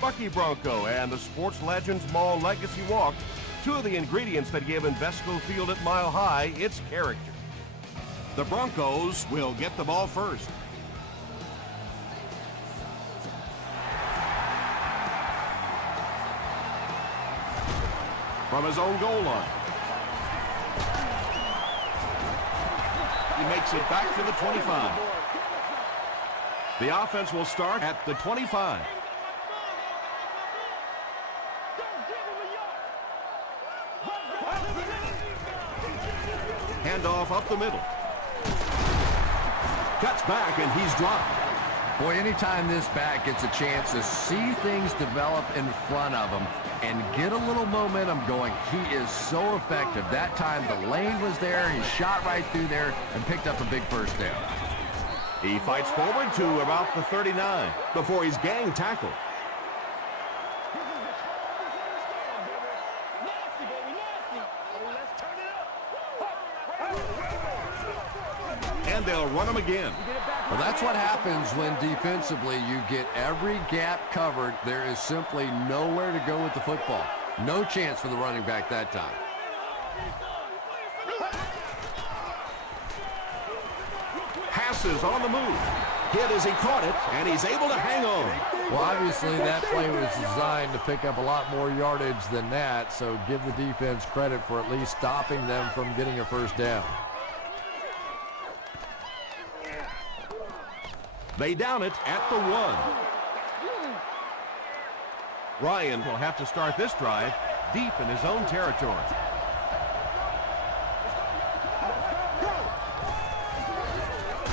Bucky Bronco and the Sports Legends Mall Legacy Walk, two of the ingredients that give Invesco Field at Mile High its character. The Broncos will get the ball first. From his own goal line. He makes it back to the 25. The offense will start at the 25. Handoff up the middle. Cuts back and he's dropped. Boy, anytime this back gets a chance to see things develop in front of him and get a little momentum going, he is so effective. That time the lane was there, he shot right through there and picked up a big first down. He fights forward to about the 39 before he's gang tackled. And they'll run him again. Well, that's what happens when defensively you get every gap covered. There is simply nowhere to go with the football. No chance for the running back that time. Passes on the move. Hit as he caught it, and he's able to hang on. Well, obviously that play was designed to pick up a lot more yardage than that, so give the defense credit for at least stopping them from getting a first down. They down it at the 1. Ryan will have to start this drive deep in his own territory.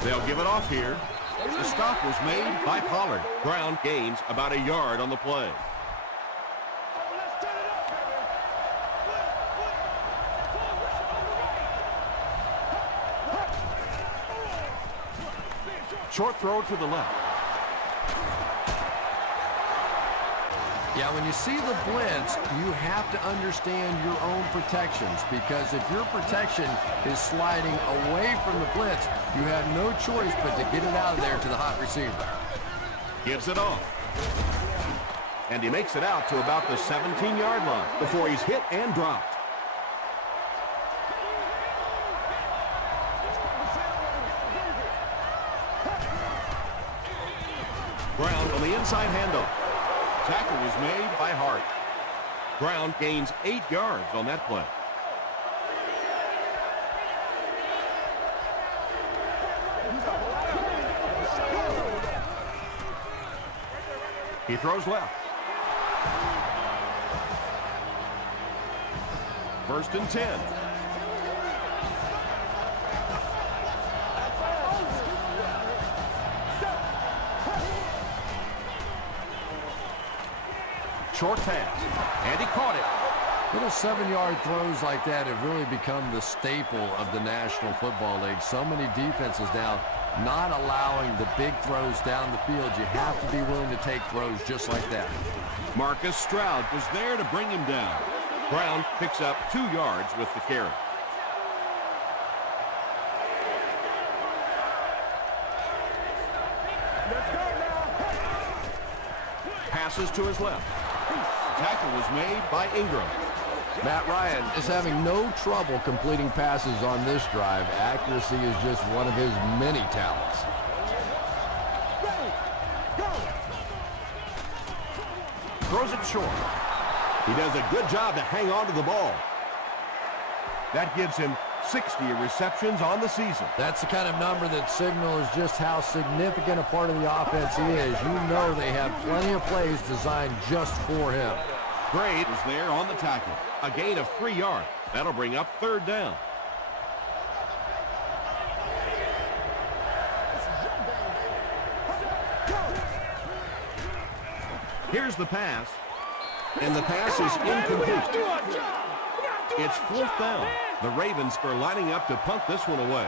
They'll give it off here. The stop was made by Pollard. Brown gains about a yard on the play. Short throw to the left. Yeah, when you see the blitz, you have to understand your own protections, because if your protection is sliding away from the blitz, you have no choice but to get it out of there to the hot receiver. Gives it off. And he makes it out to about the 17-yard line before he's hit and dropped. Brown on the inside handoff. Tackle was made by Hart. Brown gains 8 yards on that play. He throws left. First and 10. Short pass, and he caught it. Little 7-yard throws like that have really become the staple of the National Football League. So many defenses now not allowing the big throws down the field. You have to be willing to take throws just like that. Marcus Stroud was there to bring him down. Brown picks up 2 yards with the carry. Passes to his left. Tackle was made by Ingram. Matt Ryan is having no trouble completing passes on this drive. Accuracy is just one of his many talents. Throws it short. He does a good job to hang on to the ball. That gives him 60 receptions on the season. That's the kind of number that signals just how significant a part of the offense he is. You know they have plenty of plays designed just for him. Gray was there on the tackle. A gain of 3 yards. That'll bring up 3rd down. Here's the pass. And the pass is incomplete. It's 4th down. The Ravens are lining up to punt this one away.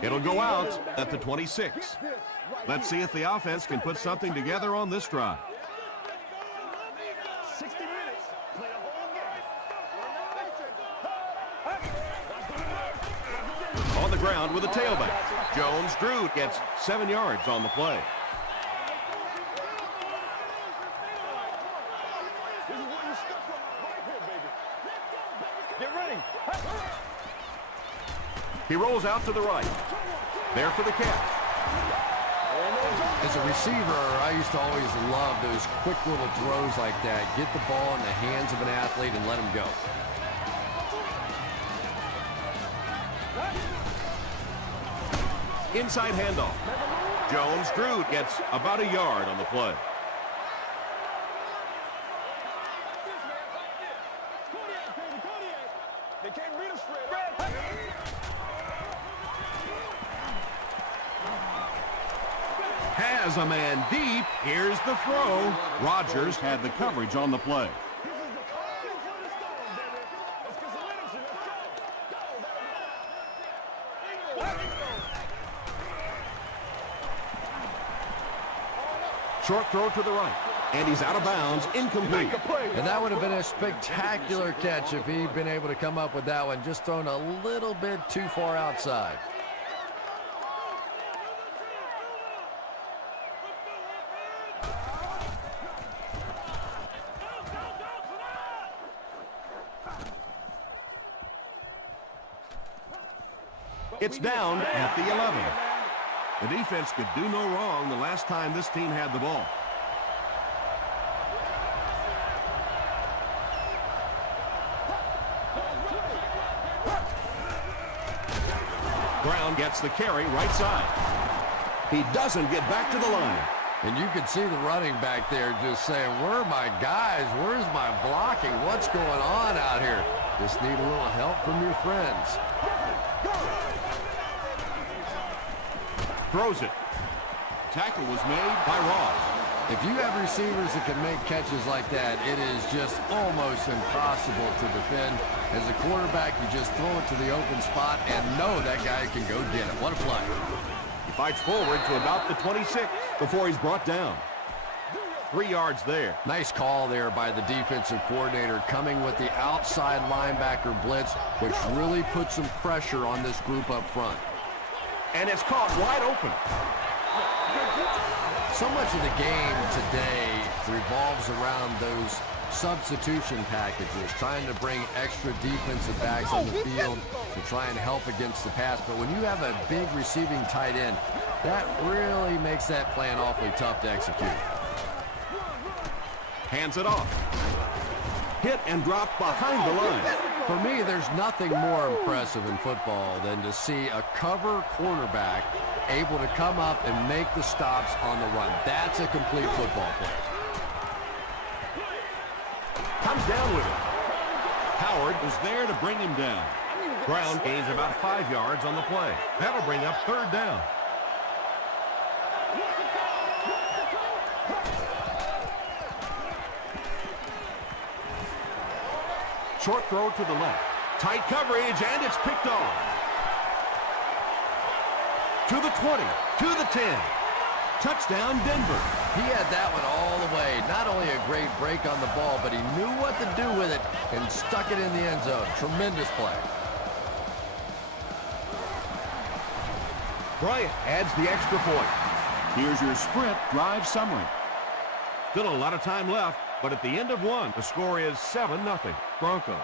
It'll go out at the 26. Let's see if the offense can put something together on this drive. 60 minutes. Play a whole game. On on the ground with a tailback. Jones-Drew gets 7 yards on the play. He rolls out to the right. There for the catch. As a receiver, I used to always love those quick little throws like that. Get the ball in the hands of an athlete and let him go. Inside handoff. Jones-Drew gets about a yard on the play. Has a man deep. Here's the throw. Rodgers had the coverage on the play. Short throw to the right. And he's out of bounds, incomplete. And that would have been a spectacular catch if he'd been able to come up with that one, just thrown a little bit too far outside. It's down at the 11. The defense could do no wrong the last time this team had the ball. Brown gets the carry right side. He doesn't get back to the line. And you can see the running back there just saying, where are my guys? Where's my blocking? What's going on out here? Just need a little help from your friends. Throws it. Tackle was made by Ross. If you have receivers that can make catches like that, it is just almost impossible to defend. As a quarterback, you just throw it to the open spot and know that guy can go get it. What a play. He fights forward to about the 26 before he's brought down. 3 yards there. Nice call there by the defensive coordinator, coming with the outside linebacker blitz, which really puts some pressure on this group up front. And it's caught wide open. So much of the game today revolves around those substitution packages, trying to bring extra defensive backs on the field to try and help against the pass. But when you have a big receiving tight end, that really makes that plan awfully tough to execute. Hands it off. Hit and drop behind the line. For me, there's nothing more impressive in football than to see a cover cornerback able to come up and make the stops on the run. That's a complete football play. Comes down with it. Howard was there to bring him down. Brown gains about 5 yards on the play. That'll bring up 3rd down. Short throw to the left. Tight coverage, and it's picked off. To the 20, to the 10. Touchdown, Denver. He had that one all the way. Not only a great break on the ball, but he knew what to do with it and stuck it in the end zone. Tremendous play. Bryant adds the extra point. Here's your sprint drive summary. Still a lot of time left, but at the end of one, the score is 7-0 Broncos.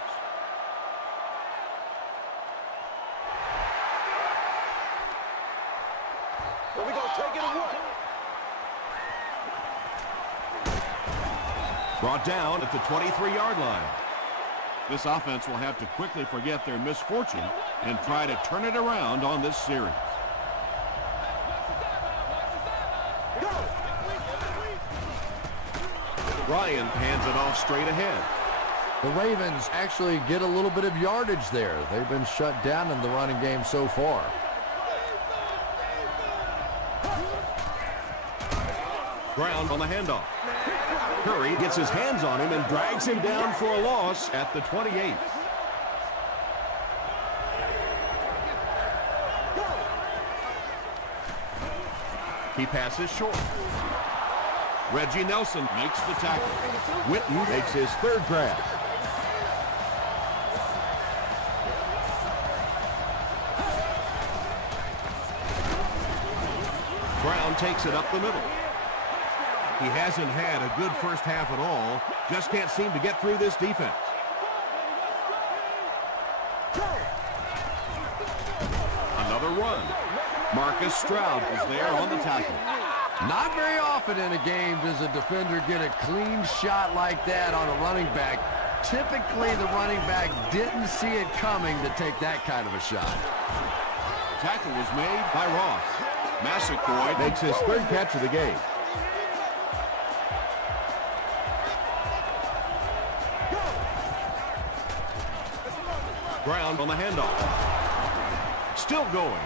Are we going to take it or what? Brought down at the 23-yard line. This offense will have to quickly forget their misfortune and try to turn it around on this series. Ryan hands it off straight ahead. The Ravens actually get a little bit of yardage there. They've been shut down in the running game so far. Brown on the handoff. Curry gets his hands on him and drags him down for a loss at the 28. He passes short. Reggie Nelson makes the tackle. Witten makes his 3rd grab. and takes it up the middle. He hasn't had a good first half at all. Just can't seem to get through this defense. Another run. Marcus Stroud is there on the tackle. Not very often in a game does a defender get a clean shot like that on a running back. Typically, the running back didn't see it coming to take that kind of a shot. Tackle was made by Ross. Massaquoi Makes his third catch of the game. Ground on the handoff. Still going.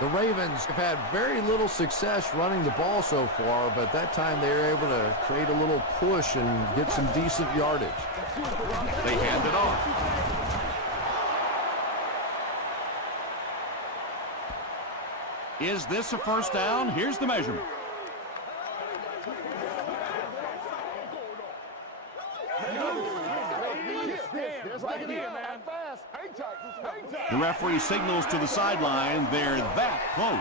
The Ravens have had very little success running the ball so far, but that time they were able to create a little push and get some decent yardage. They hand it off. Is this a first down? Here's the measurement. The referee signals to the sideline. They're that close.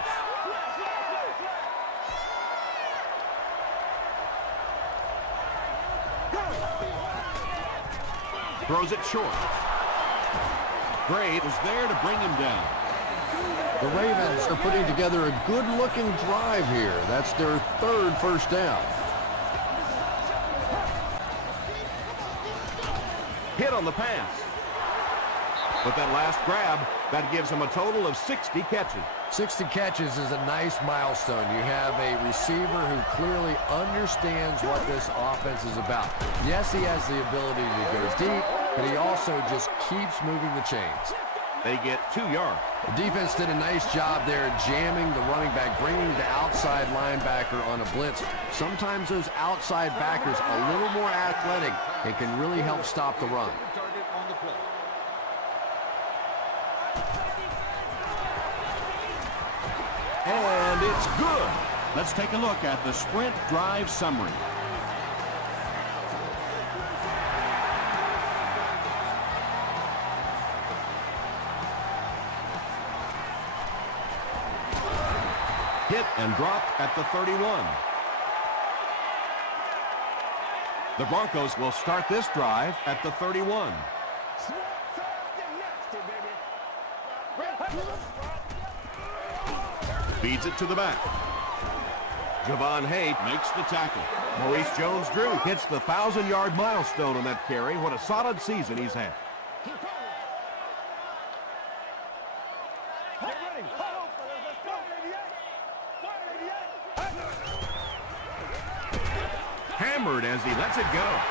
Throws it short. Gray was there to bring him down. The Ravens are putting together a good-looking drive here. That's their third first down. Hit on the pass. But that last grab, that gives him a total of 60 catches. 60 catches is a nice milestone. You have a receiver who clearly understands what this offense is about. Yes, he has the ability to go deep, but he also just keeps moving the chains. They get 2 yards. The defense did a nice job there jamming the running back, bringing the outside linebacker on a blitz. Sometimes those outside backers a little more athletic and can really help stop the run. And it's good. Let's take a look at the sprint drive summary. Hit and dropped at the 31. The Broncos will start this drive at the 31. Feeds it to the back. Javon Hay Makes the tackle. Maurice Jones-Drew hits the 1,000-yard milestone on that carry. What a solid season he's had. Hammered as he lets it go.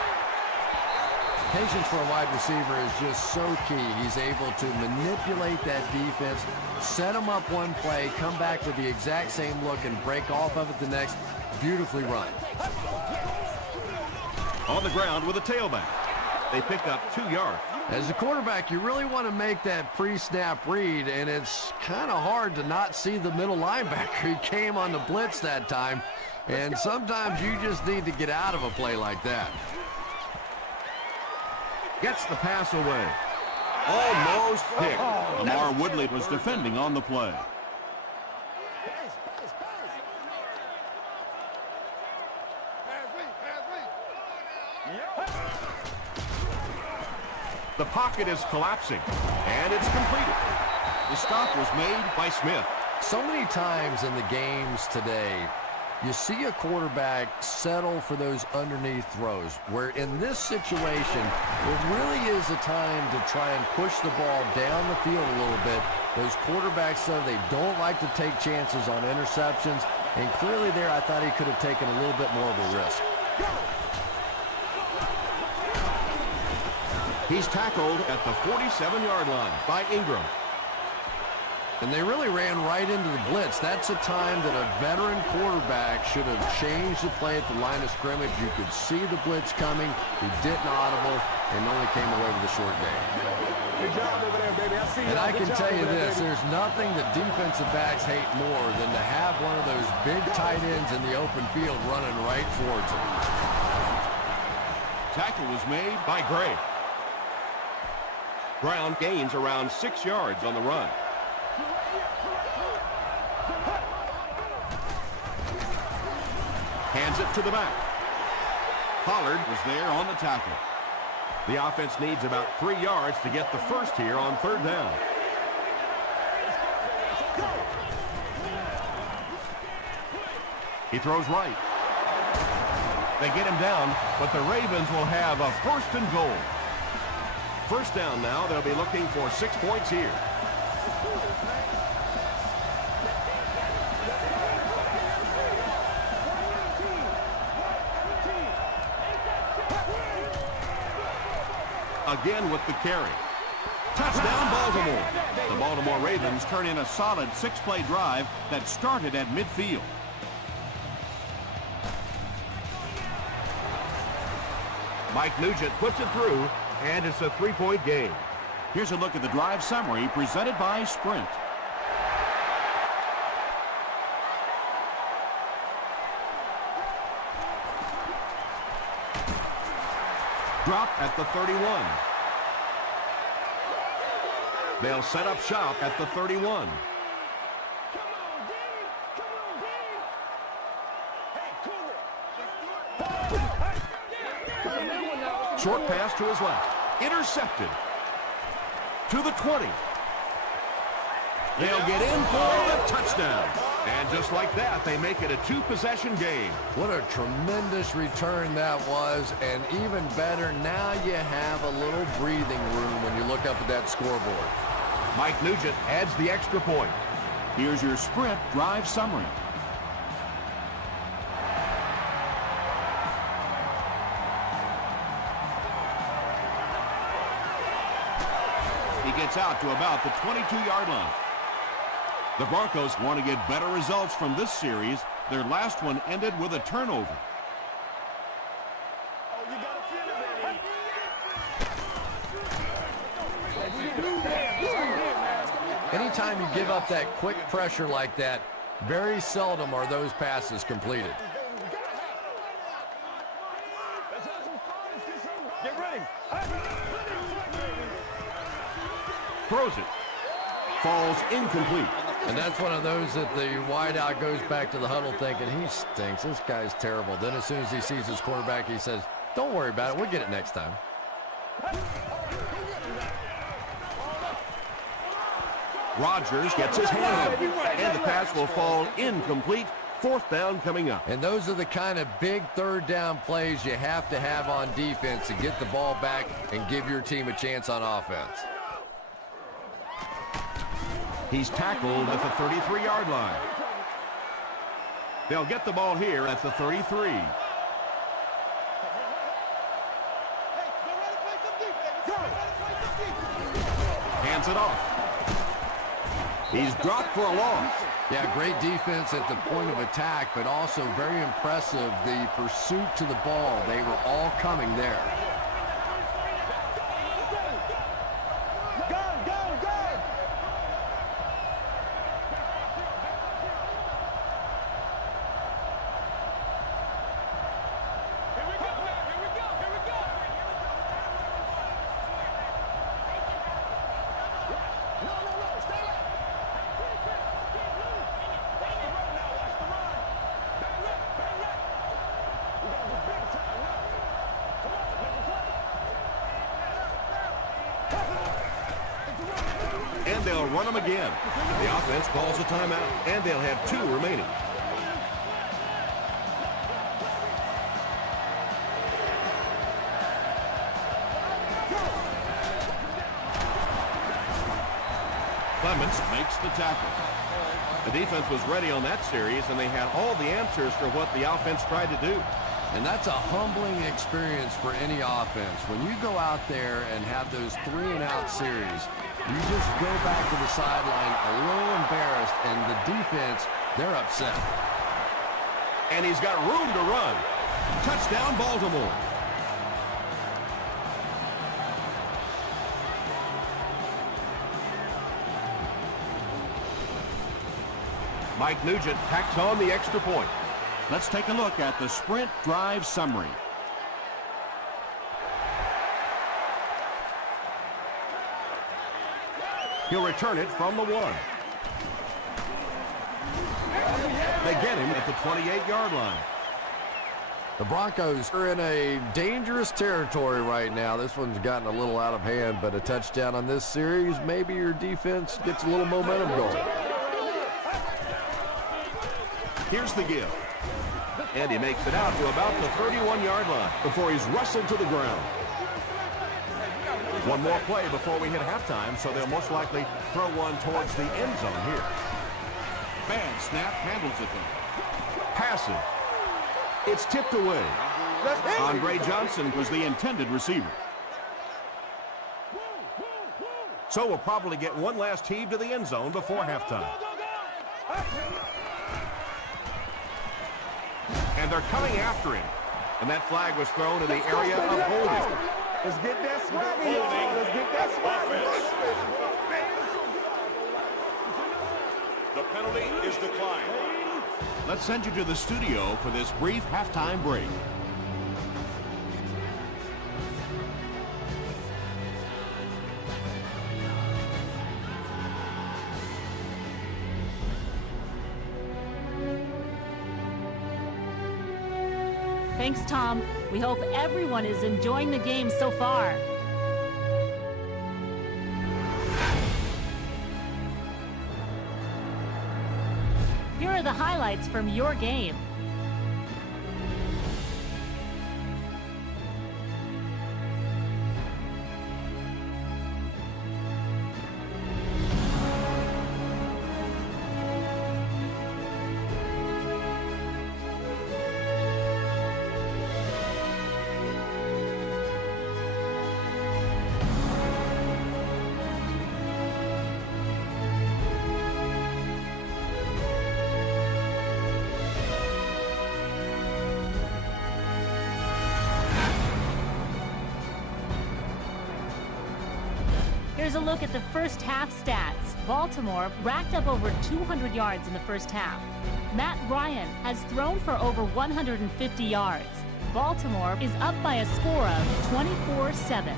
Patience for a wide receiver is just so key. He's able to manipulate that defense, set them up one play, come back with the exact same look, and break off of it the next. Beautifully run. On the ground with a tailback. They pick up 2 yards. As a quarterback, you really want to make that pre-snap read, and it's kind of hard to not see the middle linebacker. He came on the blitz that time, and sometimes you just need to get out of a play like that. Gets the pass away. Almost picked. Lamar Woodley was defending on the play. The pocket is collapsing, and it's completed. The stop was made by Smith. So many times in the games today, you see a quarterback settle for those underneath throws, where in this situation, it really is a time to try and push the ball down the field a little bit. Those quarterbacks, though, they don't like to take chances on interceptions, and clearly there I thought he could have taken a little bit more of a risk. He's tackled at the 47-yard line by Ingram. And they really ran right into the blitz. That's a time that a veteran quarterback should have changed the play at the line of scrimmage. You could see the blitz coming. He didn't audible and only came away with a short gain. Good job over there, baby. I see you. And I can tell you this, baby. there's nothing that defensive backs hate more than to have one of those big tight ends in the open field running right towards them. Tackle was made by Gray. Brown gains around 6 yards on the run. Hands it to the back. Pollard was there on the tackle. The offense needs about 3 yards to get the first here on 3rd down. He throws right. They get him down, but the Ravens will have a 1st and goal. 1st down now. They'll be looking for 6 points here. Again with the carry. Touchdown, Baltimore. The Baltimore Ravens turn in a solid 6-play drive that started at midfield. Mike Nugent puts it through, and it's a 3-point game. Here's a look at the drive summary presented by Sprint. Drop at the 31. They'll set up shop at the 31. Short pass to his left. Intercepted. To the 20. They'll get in for the touchdown. And just like that, they make it a 2-possession game. What a tremendous return that was, and even better, now you have a little breathing room when you look up at that scoreboard. Mike Nugent adds the extra point. Here's your Sprint drive summary. He gets out to about the 22-yard line. The Broncos want to get better results from this series. Their last one ended with a turnover. Anytime you give up that quick pressure like that, very seldom are those passes completed. Throws it. Falls incomplete. And that's one of those that the wideout goes back to the huddle thinking, he stinks, this guy's terrible. Then as soon as he sees his quarterback, he says, don't worry about it, we'll get it next time. Rodgers gets his hand in, and the pass will fall incomplete. 4th down coming up. And those are the kind of big 3rd down plays you have to have on defense to get the ball back and give your team a chance on offense. He's tackled at the 33-yard line. They'll get the ball here at the 33. Hands it off. He's dropped for a loss. Yeah, great defense at the point of attack, but also very impressive the pursuit to the ball. They were all coming there. And they'll run them again. The offense calls a timeout, and they'll have 2 remaining. Clements makes the tackle. The defense was ready on that series, and they had all the answers for what the offense tried to do. And that's a humbling experience for any offense. When you go out there and have those 3-and-out series, you just go back to the sideline a little embarrassed, and the defense, they're upset. And he's got room to run. Touchdown, Baltimore. Mike Nugent tacks on the extra point. Let's take a look at the Sprint drive summary. He'll return it from the 1. They get him at the 28-yard line. The Broncos are in a dangerous territory right now. This one's gotten a little out of hand, but a touchdown on this series, maybe your defense gets a little momentum going. Here's the give. And he makes it out to about the 31-yard line Before he's wrestled to the ground. One more play before we hit halftime, so they'll most likely throw one towards the end zone here. Bad snap, handles it though. Passes. It's tipped away. Andre Johnson was the intended receiver. So we'll probably get one last heave to the end zone before halftime. And they're coming after him. And that flag was thrown in the area of holding. Let's get that swagger, y'all. Let's get that swagger. The penalty is declined. Let's send you to the studio for this brief halftime break. Thanks, Tom. We hope everyone is enjoying the game so far. Here are the highlights from your game. Here's a look at the first half stats. Baltimore racked up over 200 yards in the first half. Matt Ryan has thrown for over 150 yards. Baltimore is up by a score of 24-7.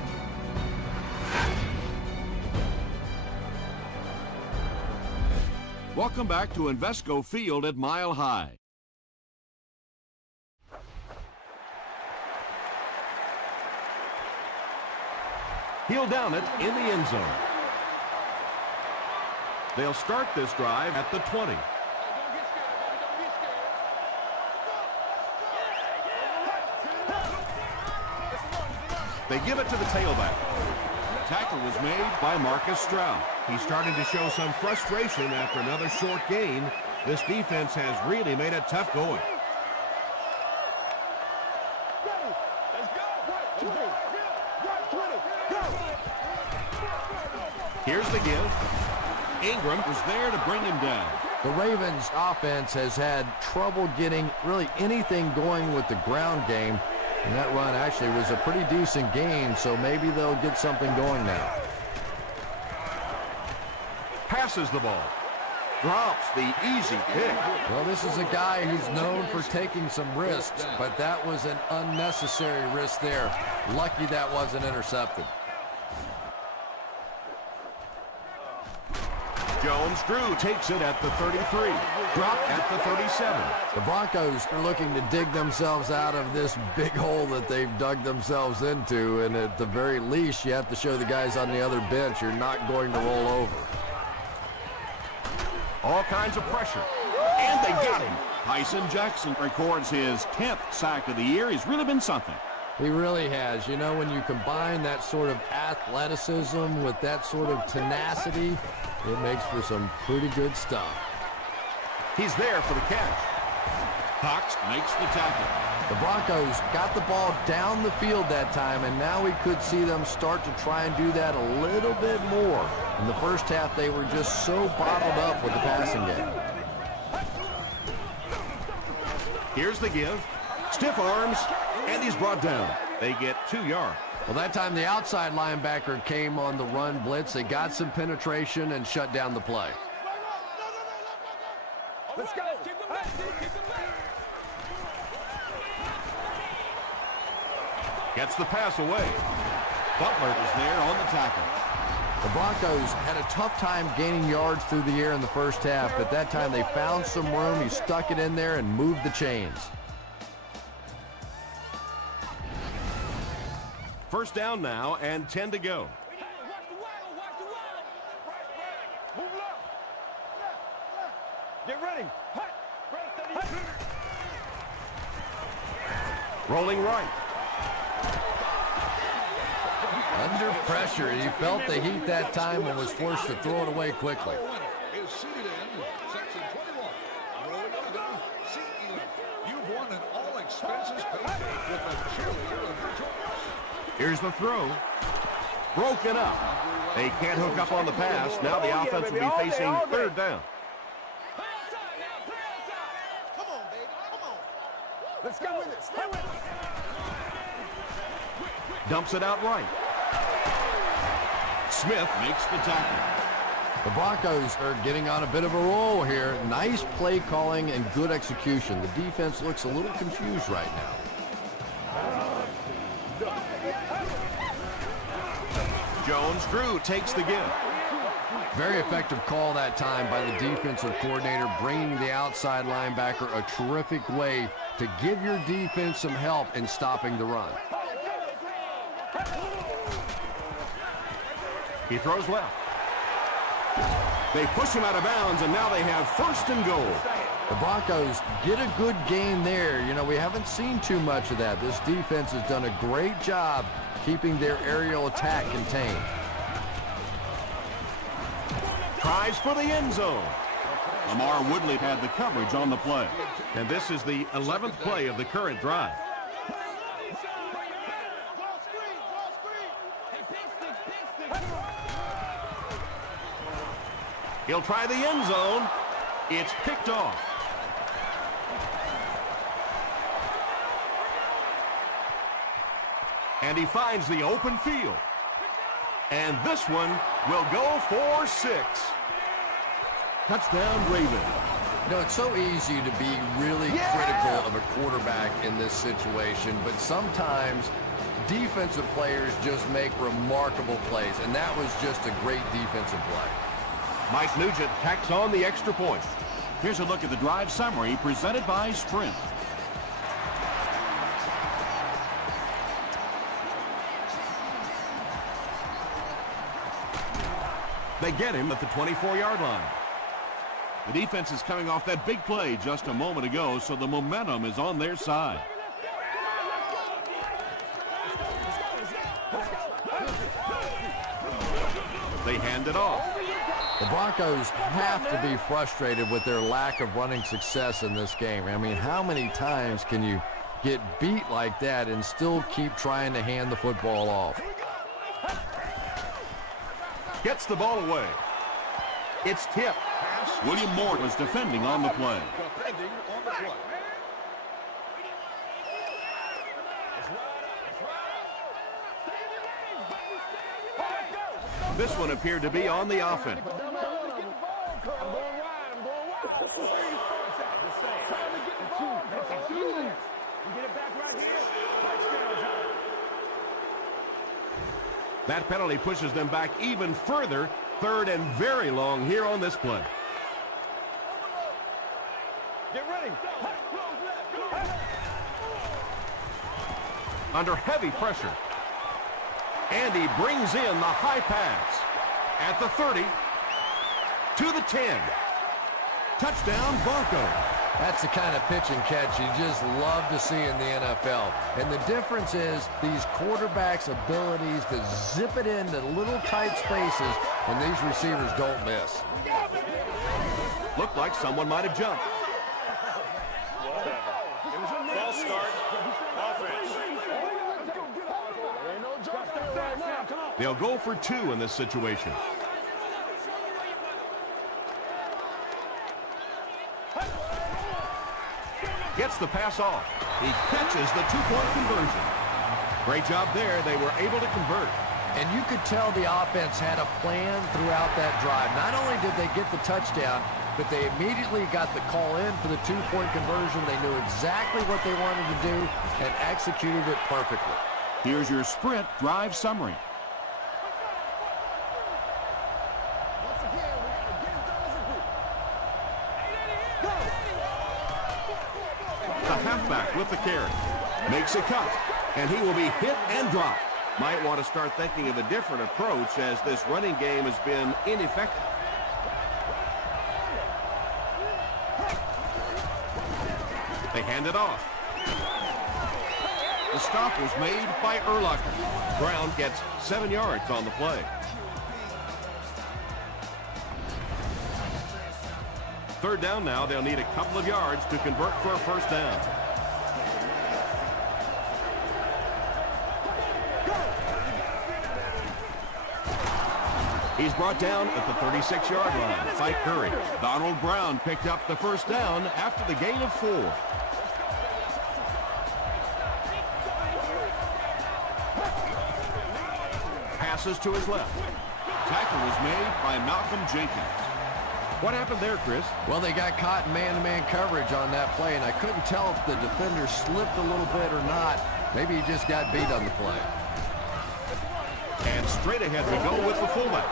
Welcome back to Invesco Field at Mile High. He'll down it in the end zone. They'll start this drive at the 20. They give it to the tailback. The tackle was made by Marcus Stroud. He's starting to show some frustration after another short gain. This defense has really made it tough going. Here's the give. Ingram was there to bring him down. The Ravens offense has had trouble getting really anything going with the ground game. And that run actually was a pretty decent gain, so maybe they'll get something going now. Passes the ball. Drops the easy pick. Well, this is a guy who's known for taking some risks, but that was an unnecessary risk there. Lucky that wasn't intercepted. Jones-Drew takes it at the 33. Dropped at the 37. The Broncos are looking to dig themselves out of this big hole that they've dug themselves into, and at the very least, you have to show the guys on the other bench you're not going to roll over. All kinds of pressure. And they got him. Tyson Jackson records his 10th sack of the year. He's really been something. He really has. You know, when you combine that sort of athleticism with that sort of tenacity, it makes for some pretty good stuff. He's there for the catch. Cox makes the tackle. The Broncos got the ball down the field that time, and now we could see them start to try and do that a little bit more. In the first half, they were just so bottled up with the passing game. Here's the give. Stiff arms, and he's brought down. They get 2 yards. Well, that time the outside linebacker came on the run blitz. They got some penetration and shut down the play. Let's go. Gets the pass away. Butler is there on the tackle. The Broncos had a tough time gaining yards through the air in the first half, but that time they found some room. He stuck it in there and moved the chains. First down now and 10 to go. Get ready. Rolling right. Under pressure, he felt the heat that time and was forced to throw it away quickly. Is seated in section 21. Rolling on CE. You've won an all-expenses paid date with a cheerleader of your choice. Here's the throw. Broken up. They can't hook up on the pass. Now the offense will be facing third down. Come on, baby. Come on. Let's go with it. Stay with it. Dumps it out right. Smith makes the tackle. The Broncos are getting on a bit of a roll here. Nice play calling and good execution. The defense looks a little confused right now. Jones-Drew takes the give. Very effective call that time by the defensive coordinator, bringing the outside linebacker a terrific way to give your defense some help in stopping the run. He throws left. They push him out of bounds, and now they have first and goal. The Broncos get a good gain there. You know, we haven't seen too much of that. This defense has done a great job keeping their aerial attack contained. Tries for the end zone. Lamar Woodley had the coverage on the play. And this is the 11th play of the current drive. He'll try the end zone. It's picked off. And he finds the open field. And this one will go for 6. Touchdown, Ravens. You know, it's so easy to be really critical of a quarterback in this situation, but sometimes defensive players just make remarkable plays, and that was just a great defensive play. Mike Nugent tacks on the extra point. Here's a look at the drive summary presented by Sprint. They get him at the 24-yard line. The defense is coming off that big play just a moment ago, so the momentum is on their side. They hand it off. The Broncos have to be frustrated with their lack of running success in this game. I mean, how many times can you get beat like that and still keep trying to hand the football off? Gets the ball away. It's tipped. William Moore was defending on the play. Defending on the play. This one appeared to be on the offense. That penalty pushes them back even further. Third and very long here on this play. Get ready. Under heavy pressure. And he brings in the high pass. At the 30. To the 10. Touchdown, Broncos. That's the kind of pitch and catch you just love to see in the NFL. And the difference is these quarterbacks' abilities to zip it into little tight spaces, and these receivers don't miss. Looked like someone might have jumped. False start. Offense. They'll go for 2 in this situation. Gets the pass off. He catches the 2-point conversion. Great job there. They were able to convert. And you could tell the offense had a plan throughout that drive. Not only did they get the touchdown, but they immediately got the call in for the 2-point conversion. They knew exactly what they wanted to do and executed it perfectly. Here's your Sprint drive summary. The halfback with the carry. Makes a cut, and he will be hit and dropped. Might want to start thinking of a different approach as this running game has been ineffective. They hand it off. The stop was made by Urlacher. Brown gets 7 yards on the play. Third down now. They'll need a couple of yards to convert for a first down. He's brought down at the 36-yard line by Curry. Donald Brown picked up the first down after the gain of 4. Passes to his left. Tackle was made by Malcolm Jenkins. What happened there, Chris? Well, they got caught in man-to-man coverage on that play, and I couldn't tell if the defender slipped a little bit or not. Maybe he just got beat on the play. And straight ahead we go with the fullback.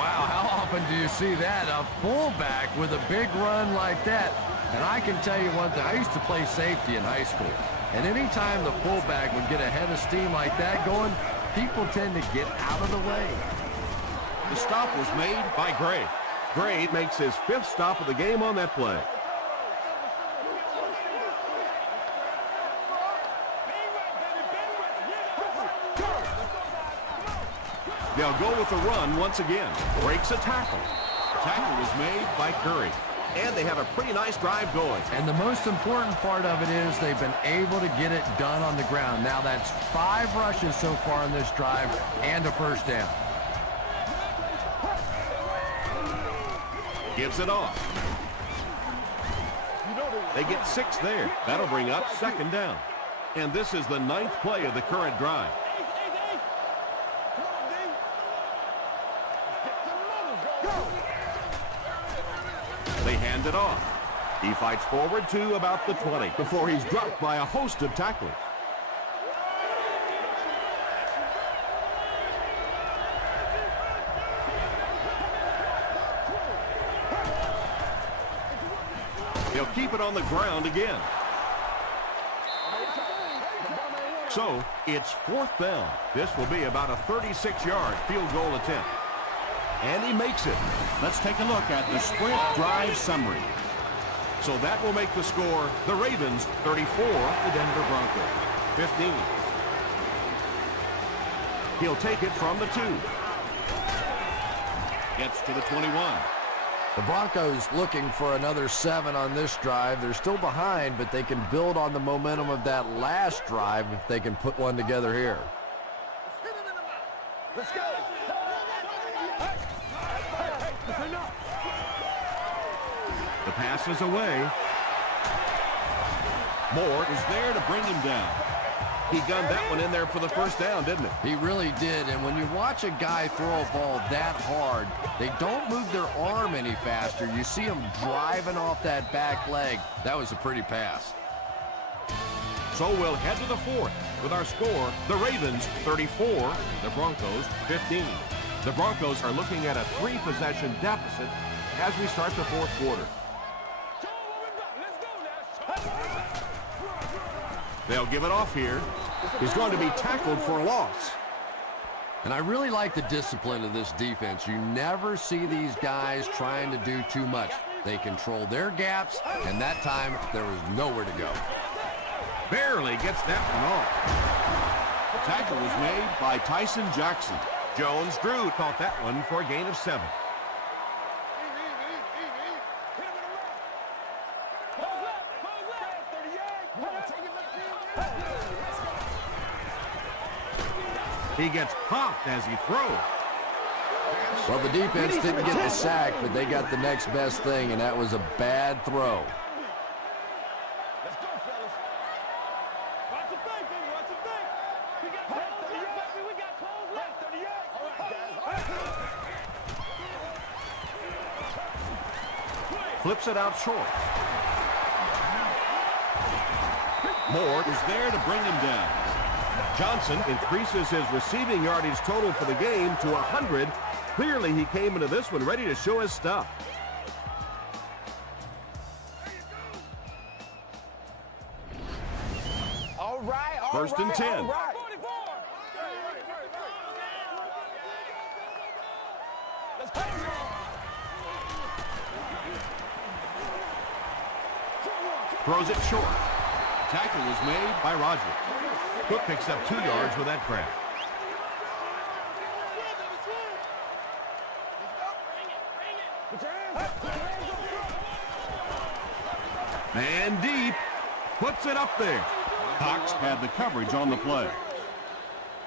Wow, how often do you see that? A fullback with a big run like that. And I can tell you one thing. I used to play safety in high school. And anytime the fullback would get a head of steam like that going, people tend to get out of the way. The stop was made by Gray. Gray makes his 5th stop of the game on that play. They'll go with the run once again. Breaks a tackle. Tackle was made by Curry. And they have a pretty nice drive going. And the most important part of it is they've been able to get it done on the ground. Now that's 5 rushes so far on this drive and a first down. Gives it off. They get 6 there. That'll bring up second down. And this is the 9th play of the current drive. They hand it off. He fights forward to about the 20 before he's dropped by a host of tacklers. He'll keep it on the ground again. So it's 4th down. This will be about a 36-yard field goal attempt. And he makes it. Let's take a look at the sprint drive summary. So that will make the score the Ravens 34, the Denver Broncos 15. He'll take it from the 2. Gets to the 21. The Broncos looking for another 7 on this drive. They're still behind, but they can build on the momentum of that last drive if they can put one together here. Let's go. The pass is away. Moore is there to bring him down. He gunned that one in there for the first down, didn't he? He really did, and when you watch a guy throw a ball that hard, they don't move their arm any faster. You see them driving off that back leg. That was a pretty pass. So we'll head to the 4th with our score, the Ravens 34, the Broncos 15. The Broncos are looking at a 3-possession deficit as we start the 4th quarter. They'll give it off here. He's going to be tackled for a loss. And I really like the discipline of this defense. You never see these guys trying to do too much. They control their gaps, and that time there was nowhere to go. Barely gets that one off. Tackle was made by Tyson Jackson. Jones-Drew caught that one for a gain of 7. He gets popped as he throws. Well, the defense didn't get the sack, but they got the next best thing, and that was a bad throw. Let's go, fellas. Watch your feet, baby. Watch your feet. We got clothes left, baby. We got clothes left. 38. All right, guys. Flips it out short. Moore is there to bring him down. Johnson increases his receiving yardage total for the game to 100. Clearly, he came into this one ready to show his stuff. All right. First and 10. All right. Throws it short. Tackle was made by Rogers. Cook picks up 2 yards with that grab. Man deep. Puts it up there. Cox had the coverage on the play.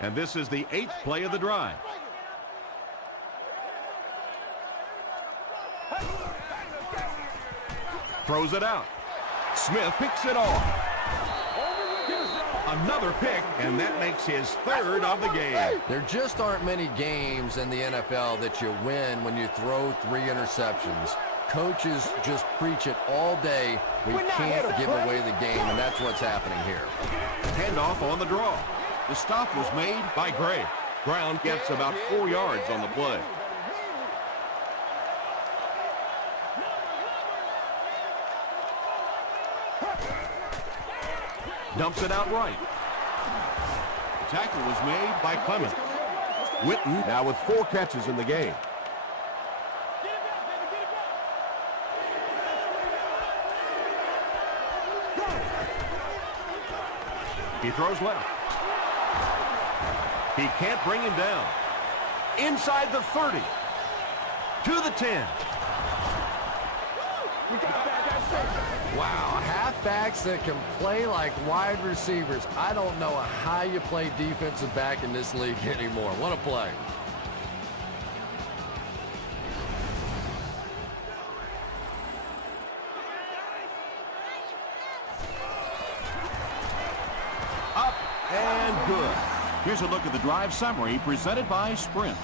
And this is the 8th play of the drive. Throws it out. Smith picks it off. Another pick, and that makes his 3rd of the game. There just aren't many games in the NFL that you win when you throw 3 interceptions. Coaches just preach it all day. We can't give away the game, and that's what's happening here. Handoff on the draw. The stop was made by Gray. Brown gets about 4 yards on the play. Dumps it out right. The tackle was made by Clemens. Witten now with 4 catches in the game. He throws left. He can't bring him down. Inside the 30. To the 10. Wow, halfbacks that can play like wide receivers. I don't know how you play defensive back in this league anymore. What a play. Up and good. Here's a look at the drive summary presented by Sprint.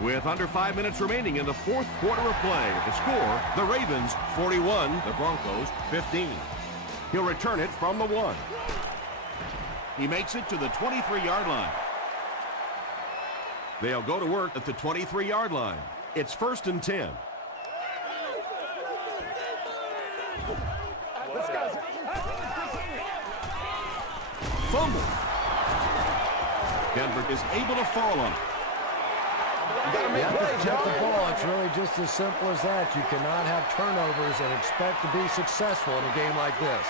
With under 5 minutes remaining in the 4th quarter of play, the score, the Ravens 41, the Broncos 15. He'll return it from the 1. He makes it to the 23-yard line. They'll go to work at the 23-yard line. It's 1st and 10. Fumble. Denver is able to fall on it. You have to protect the ball. It's really just as simple as that. You cannot have turnovers and expect to be successful in a game like this.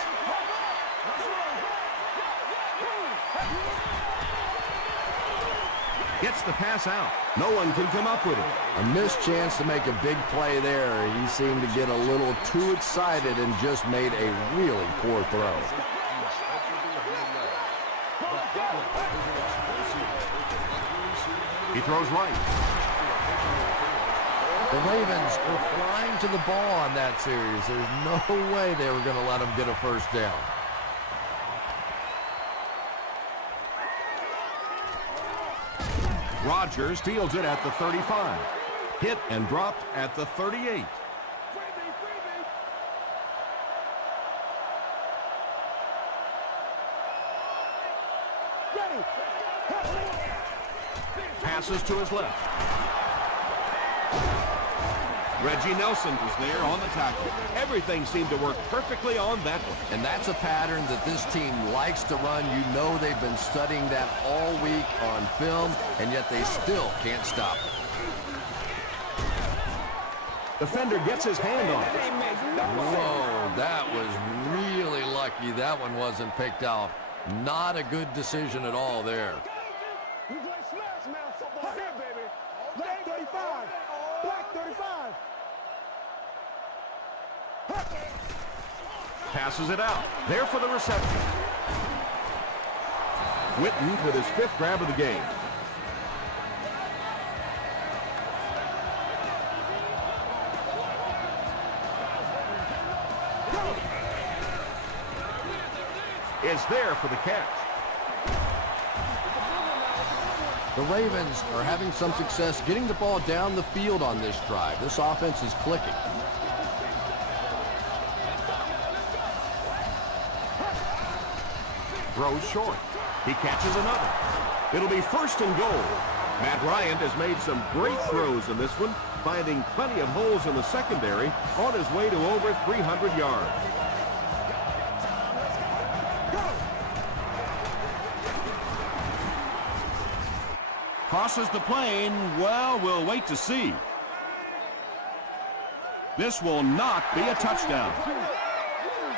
Gets the pass out. No one can come up with it. A missed chance to make a big play there. He seemed to get a little too excited and just made a really poor throw. He throws right. The Ravens were flying to the ball on that series. There's no way they were going to let them get a first down. Rodgers fields it at the 35. Hit and dropped at the 38. Passes to his left. Reggie Nelson was there on the tackle. Everything seemed to work perfectly on that one. And that's a pattern that this team likes to run. You know they've been studying that all week on film, and yet they still can't stop it. Defender gets his hand on it. Whoa, that was really lucky. That one wasn't picked off. Not a good decision at all there. We play smash mouth football here, baby. Black 35. Black 35. Passes it out. There for the reception. Witten with his 5th grab of the game. Is there for the catch. The Ravens are having some success getting the ball down the field on this drive. This offense is clicking. Throws short. He catches another. It'll be 1st and goal. Matt Ryan has made some great throws in this one, finding plenty of holes in the secondary on his way to over 300 yards. Crosses the plane. Well, we'll wait to see. This will not be a touchdown.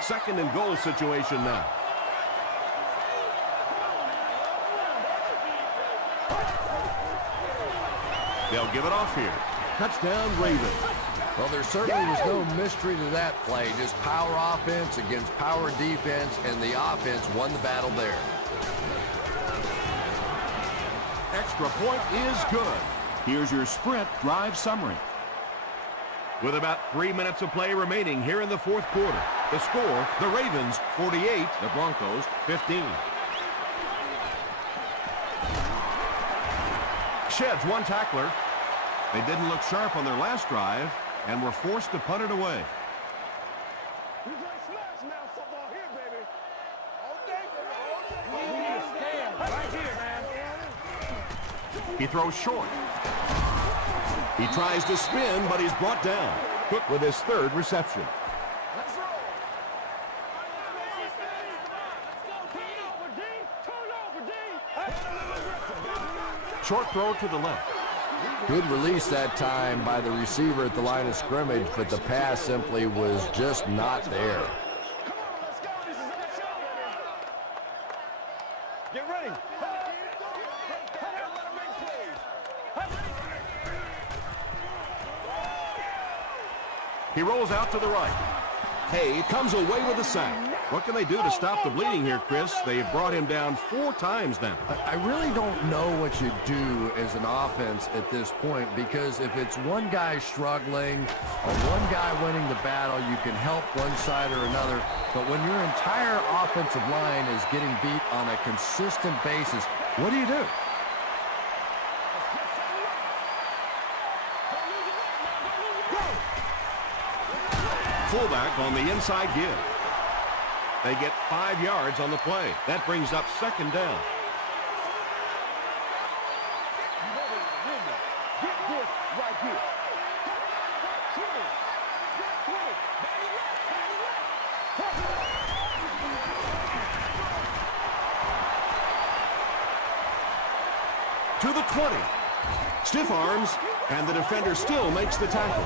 Second and goal situation now. They'll give it off here. Touchdown, Ravens. Well, there certainly was no mystery to that play. Just power offense against power defense, and the offense won the battle there. Extra point is good. Here's your sprint drive summary. With about 3 minutes of play remaining here in the fourth quarter. The score, the Ravens 48, the Broncos 15. Sheds one tackler. They didn't look sharp on their last drive and were forced to punt it away. We play smash now football here, baby. All day, baby. All day. We need a stand right here, man. He throws short. He tries to spin, but he's brought down. Cook with his third reception. Let's roll. Turn over, D. Short throw to the left. Good release that time by the receiver at the line of scrimmage, but the pass simply was just not there. Come on, let's go. This is our show, baby. Get ready. Let him make plays. He rolls out to the right. Hay comes away with a sack. What can they do to stop the bleeding here, Chris? They've brought him down 4 times now. I really don't know what you do as an offense at this point, because if it's one guy struggling or one guy winning the battle, you can help one side or another. But when your entire offensive line is getting beat on a consistent basis, what do you do? Fullback on the inside give. They get 5 yards on the play. That brings up second down. Get this right here. 20. To the 20. Stiff arms, and the defender still makes the tackle.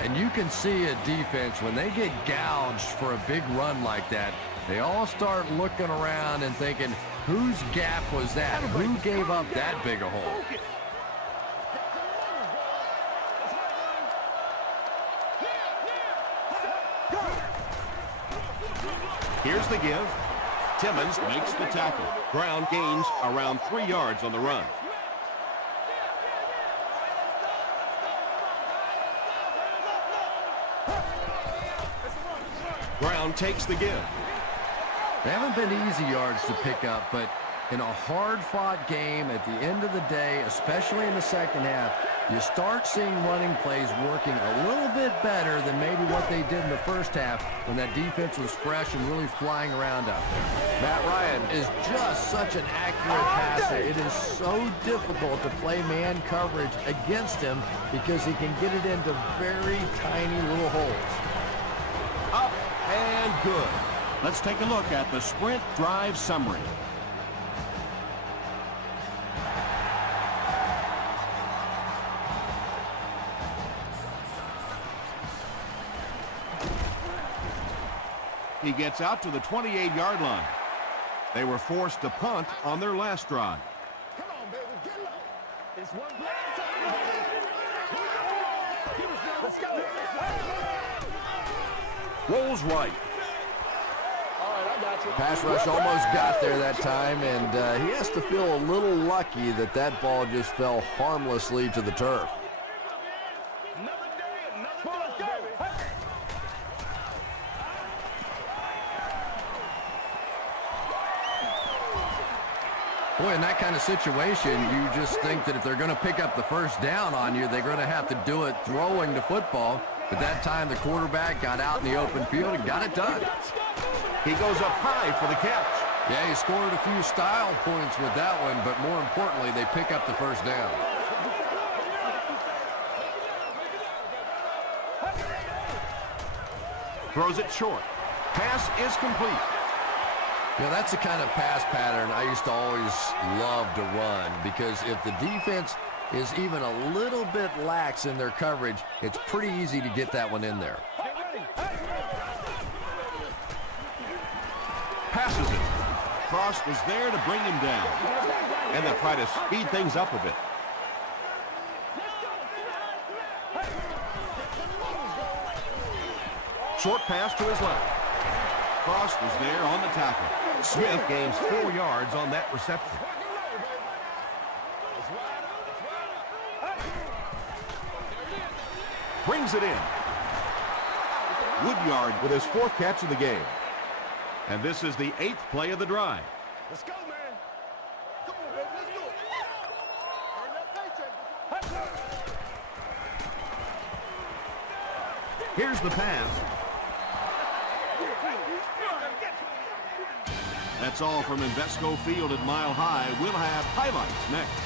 And you can see a defense, when they get gouged for a big run like that, they all start looking around and thinking, whose gap was that? Who gave up that big a hole? Here's the give. Timmons makes the tackle. Brown gains around 3 yards on the run. Brown takes the give. They haven't been easy yards to pick up, but in a hard-fought game at the end of the day, especially in the second half, you start seeing running plays working a little bit better than maybe what they did in the first half when that defense was fresh and really flying around out there. Matt Ryan is just such an accurate passer. It is so difficult to play man coverage against him because he can get it into very tiny little holes. Up and good. Let's take a look at the sprint drive summary. He gets out to the 28-yard line. They were forced to punt on their last drive. Come on, baby, get low. It's one play at a time, baby. Let's go. Rolls right. All right, I got you. Pass rush almost got there that time, and he has to feel a little lucky that that ball just fell harmlessly to the turf. Another day, another dose, baby. Boy, in that kind of situation, you just think that if they're going to pick up the first down on you, they're going to have to do it throwing the football. But that time, the quarterback got out in the open field and got it done. He goes up high for the catch. Yeah, he scored a few style points with that one, but more importantly, they pick up the first down. Throws it short. Pass is complete. You know, that's the kind of pass pattern I used to always love to run, because if the defense is even a little bit lax in their coverage, it's pretty easy to get that one in there. Passes it. Frost was there to bring him down. And they'll try to speed things up a bit. Short pass to his left. Frost was there on the tackle. Smith gains 4 yards on that reception. Brings it in. Woodyard with his 4th catch of the game. And this is the 8th play of the drive. Let's go, man. Come on, baby. Let's do it. Earn that paycheck. Here's the pass. That's all from Invesco Field at Mile High. We'll have highlights next.